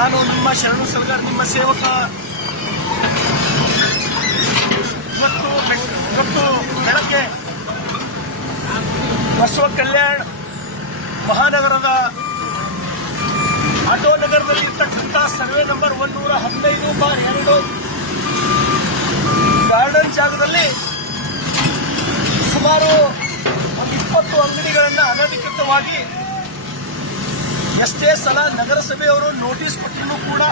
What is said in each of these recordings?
ನಾನು ನಿಮ್ಮ ಶರಣು ಸಲಗಾರ್ ನಿಮ್ಮ ಸೇವಕ. ಇವತ್ತು ಬೆಳಗ್ಗೆ ಬಸವ ಕಲ್ಯಾಣ ಮಹಾನಗರದ ಆಟೋ ನಗರದಲ್ಲಿ ಇರ್ತಕ್ಕಂಥ ಸರ್ವೆ ನಂಬರ್ 115/2 ಗಾರ್ಡನ್ ಜಾಗದಲ್ಲಿ ಸುಮಾರು 20 ಅಂಗಡಿಗಳನ್ನು ಅನಧಿಕೃತವಾಗಿ ಎಷ್ಟೇ ಸಲ ನಗರಸಭೆಯವರು ನೋಟಿಸ್ ಕೊಟ್ಟರೂ ಕೂಡ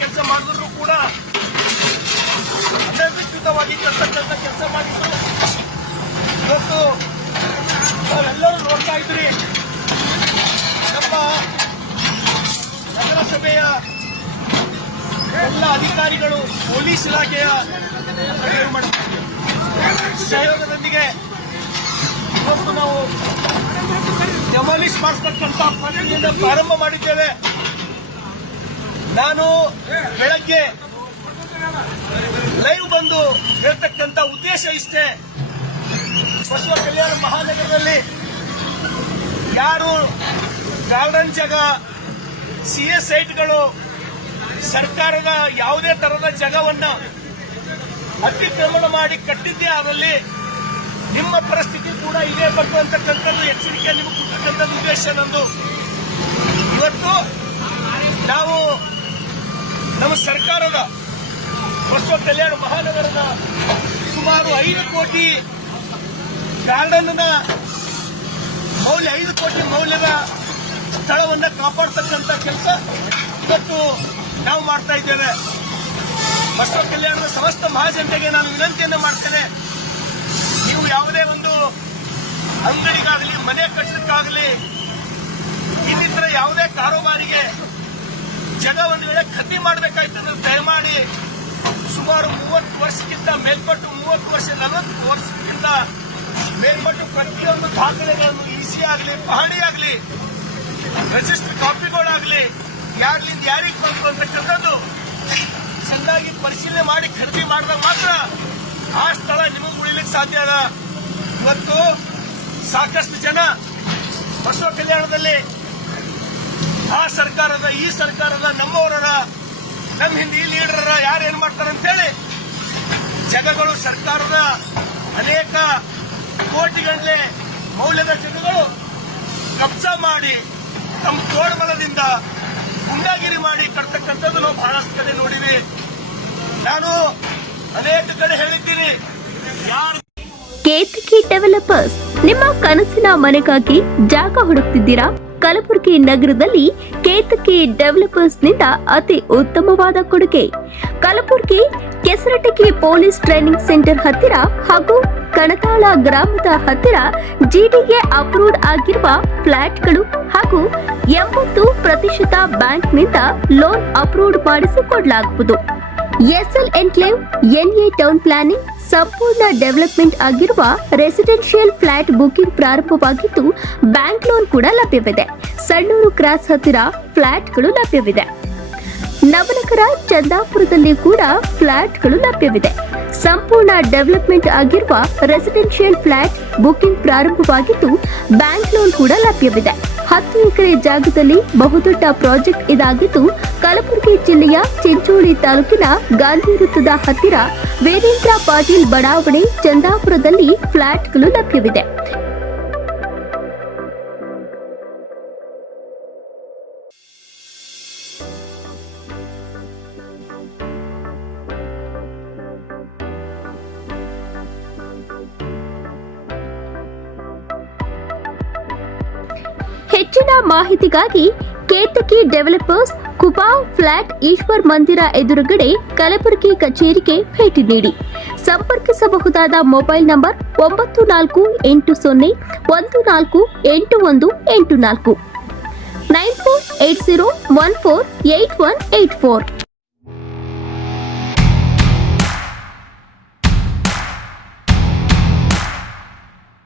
ಕೆಲಸ ಮಾಡಿದ್ರು ಕೂಡ ಅನಧಿಕೃತವಾಗಿ ಕರ್ತಕ್ಕಂಥ ಕೆಲಸ ಮಾಡಿದ್ರು. ಇವತ್ತು ನಾವೆಲ್ಲರೂ ನೋಡ್ತಾ ಇದ್ರಿ, ನಮ್ಮ ನಗರಸಭೆಯ ಎಲ್ಲ ಅಧಿಕಾರಿಗಳು ಪೊಲೀಸ್ ಇಲಾಖೆಯ ಸಹಯೋಗದೊಂದಿಗೆ ಇವತ್ತು ನಾವು ಡೆಮಾಲಿಷ್ ಮಾಡಿಸ್ತಕ್ಕಂಥ ಪ್ರಕ್ರಿಯೆಯನ್ನು ಪ್ರಾರಂಭ ಮಾಡಿದ್ದೇವೆ. ನಾನು ಬೆಳಗ್ಗೆ ಲೈವ್ ಬಂದು ಹೇಳ್ತಕ್ಕಂಥ ಉದ್ದೇಶ ಇಷ್ಟೇ, ಬಸವ ಕಲ್ಯಾಣ ಮಹಾನಗರದಲ್ಲಿ ಯಾರು ಗಾರ್ಡನ್ ಜಾಗ, ಸಿಎಸ್ ಸೈಟ್ಗಳು, ಸರ್ಕಾರದ ಯಾವುದೇ ತರಹದ ಜಾಗವನ್ನ ಅತಿಕ್ರಮಣ ಮಾಡಿ ಕಟ್ಟಿದ್ದೇ ಆದಲ್ಲಿ ನಿಮ್ಮ ಪರಿಸ್ಥಿತಿ ಕೂಡ ಇದೇ ಬರ್ತಕ್ಕಂಥದ್ದು ಎಚ್ಚರಿಕೆ ನಿಮಗೆ ಕೊಡ್ತಕ್ಕಂಥ ಉದ್ದೇಶ ನಂದು. ಇವತ್ತು ನಾವು ನಮ್ಮ ಸರ್ಕಾರದ ಬಸವ ಕಲ್ಯಾಣ ಮಹಾನಗರದ ಸುಮಾರು 5 ಕೋಟಿ ಗಾರ್ಡನ್ ಮೌಲ್ಯ 5 ಕೋಟಿ ಮೌಲ್ಯದ ಸ್ಥಳವನ್ನು ಕಾಪಾಡ್ತಕ್ಕಂಥ ಕೆಲಸ ಇವತ್ತು ನಾವು ಮಾಡ್ತಾ ಇದ್ದೇವೆ. ಬಸವ ಕಲ್ಯಾಣದ ಸಮಸ್ತ ಮಹಾಜನತೆಗೆ ನಾನು ವಿನಂತಿಯನ್ನು ಮಾಡ್ತೇನೆ, ನೀವು ಯಾವುದೇ ಒಂದು ಅಂಗಡಿಗಾಗಲಿ, ಮನೆ ಕಟ್ಟಕ್ಕಾಗಲಿ, ಇನ್ನಿತರ ಯಾವುದೇ ಕಾರೋಬಾರಿಗೆ ಜಾಗ ಒಂದು ವೇಳೆ ಖರೀದಿ ಮಾಡಬೇಕಾಯ್ತಂದ್ರೆ ದಯಮಾಡಿ ಸುಮಾರು 30 ವರ್ಷಕ್ಕಿಂತ ಮೇಲ್ಪಟ್ಟು 30 ವರ್ಷ 40 ವರ್ಷಕ್ಕಿಂತ ಮೇಲ್ಪಟ್ಟು ಪ್ರತಿಯೊಂದು ದಾಖಲೆಗಳನ್ನು ಇಸಿ ಆಗಲಿ, ಪಹಣಿ ಆಗಲಿ, ರಿಜಿಸ್ಟರ್ ಕಾಪಿಗಳಾಗಲಿ ಯಾರ್ಲಿಂದ ಯಾರಿಗೆ ಬಂತು ಅಂತಕ್ಕಂಥದ್ದು ಚೆನ್ನಾಗಿ ಪರಿಶೀಲನೆ ಮಾಡಿ ಖರೀದಿ ಮಾಡಿದಾಗ ಮಾತ್ರ ಆ ಸ್ಥಳ ನಿಮಗೆ ಉಳಿಲಿಕ್ಕೆ ಸಾಧ್ಯ ಅದ. ಇವತ್ತು ಸಾಕಷ್ಟು ಜನ ಬಸವ ಕಲ್ಯಾಣದಲ್ಲಿ ಆ ಸರ್ಕಾರದ, ಈ ಸರ್ಕಾರದ, ನಮ್ಮವರ, ನಮ್ಮ ಹಿಂದೆ ಈ ಲೀಡರ್ ಯಾರು ಏನ್ ಮಾಡ್ತಾರೆ ಅಂತೇಳಿ ಜಾಗಗಳು, ಸರ್ಕಾರದ ಅನೇಕ ಕೋಟಿಗಟ್ಟಲೆ ಮೌಲ್ಯದ ಜಾಗಗಳು ಕಬ್ಜಾ ಮಾಡಿ ತಮ್ಮ ತೋಳ್ಬಲದಿಂದ ಗುಂಡಾಗಿರಿ ಮಾಡಿ ಕಟ್ತಕ್ಕಂಥದ್ದು ನಾವು ಬಹಳಷ್ಟು ಕಡೆ ನೋಡಿವಿ. ನಾನು ಅನೇಕ ಕಡೆ ಹೇಳಿದ್ದೀನಿ. ಕೇತಕಿ ಡೆವಲಪರ್ಸ್ ನಿಮ್ಮ ಕನಸಿನ ಮನೆಗಾಗಿ ಜಾಗ ಹುಡುಕ್ತಿದ್ದೀರಾ? ಕಲಬುರಗಿ ನಗರದಲ್ಲಿ ಕೇತಕಿ ಡೆವಲಪರ್ಸ್ನಿಂದ ಅತಿ ಉತ್ತಮವಾದ ಕೊಡುಗೆ. ಕಲಬುರಗಿ ಕೆಸರಟಗಿ ಪೊಲೀಸ್ ಟ್ರೈನಿಂಗ್ ಸೆಂಟರ್ ಹತ್ತಿರ ಹಾಗೂ ಕಣತಾಳ ಗ್ರಾಮದ ಹತ್ತಿರ ಜಿಡಿಎ ಅಪ್ರೂವ್ಡ್ ಆಗಿರುವ ಫ್ಲಾಟ್ಗಳು ಹಾಗೂ 80% ಬ್ಯಾಂಕ್ನಿಂದ ಲೋನ್ ಅಪ್ರೂವ್ಡ್ ಮಾಡಿಸಿಕೊಡಲಾಗುವುದು. SL enclave, NA town planning, ಸಂಪೂರ್ಣ ಡೆವಲಪ್ಮೆಂಟ್ ಆಗಿರುವ ರೆಸಿಡೆನ್ಷಿಯಲ್ ಫ್ಲಾಟ್ ಬುಕಿಂಗ್ ಪ್ರಾರಂಭವಾಗಿದ್ದು ಬ್ಯಾಂಕ್ ಲೋನ್ ಕೂಡ ಲಭ್ಯವಿದೆ. ಸಣ್ಣೂರು ಕ್ರಾಸ್ ಹತ್ತಿರ ಫ್ಲಾಟ್ಗಳು ಲಭ್ಯವಿದೆ. ನವನಗರ, ಚಂದಾಪುರದಲ್ಲಿ ಕೂಡ ಫ್ಲಾಟ್ಗಳು ಲಭ್ಯವಿದೆ. ಸಂಪೂರ್ಣ ಡೆವಲಪ್ಮೆಂಟ್ ಆಗಿರುವ ರೆಸಿಡೆನ್ಷಿಯಲ್ ಫ್ಲಾಟ್ ಬುಕಿಂಗ್ ಪ್ರಾರಂಭವಾಗಿದ್ದು ಬ್ಯಾಂಕ್ ಲೋನ್ ಕೂಡ ಲಭ್ಯವಿದೆ. 10 ಎಕರೆ ಜಾಗದಲ್ಲಿ ಬಹುದೊಡ್ಡ ಪ್ರಾಜೆಕ್ಟ್ ಇದಾಗಿದ್ದು ಕಲಬುರಗಿ ಜಿಲ್ಲೆಯ ಚಿಂಚೋಳಿ ತಾಲೂಕಿನ ಗಾಂಧಿ ವೃತ್ತದ ಹತ್ತಿರ ವೀರೇಂದ್ರ ಪಾಟೀಲ್ ಬಡಾವಣೆ, ಚಂದಾಪುರದಲ್ಲಿ ಫ್ಲಾಟ್ಗಳು ಲಭ್ಯವಿದೆ. ಹೆಚ್ಚಿನ ಮಾಹಿತಿಗಾಗಿ ಕೇತಕಿ ಡೆವಲಪರ್ಸ್, ಕುಬಾವ್ ಫ್ಲಾಟ್, ಈಶ್ವರ್ ಮಂದಿರ ಎದುರುಗಡೆ ಕಲಬುರಗಿ ಕಚೇರಿಗೆ ಭೇಟಿ ನೀಡಿ. ಸಂಪರ್ಕಿಸಬಹುದಾದ ಮೊಬೈಲ್ ನಂಬರ್ 9480148184 9480148184.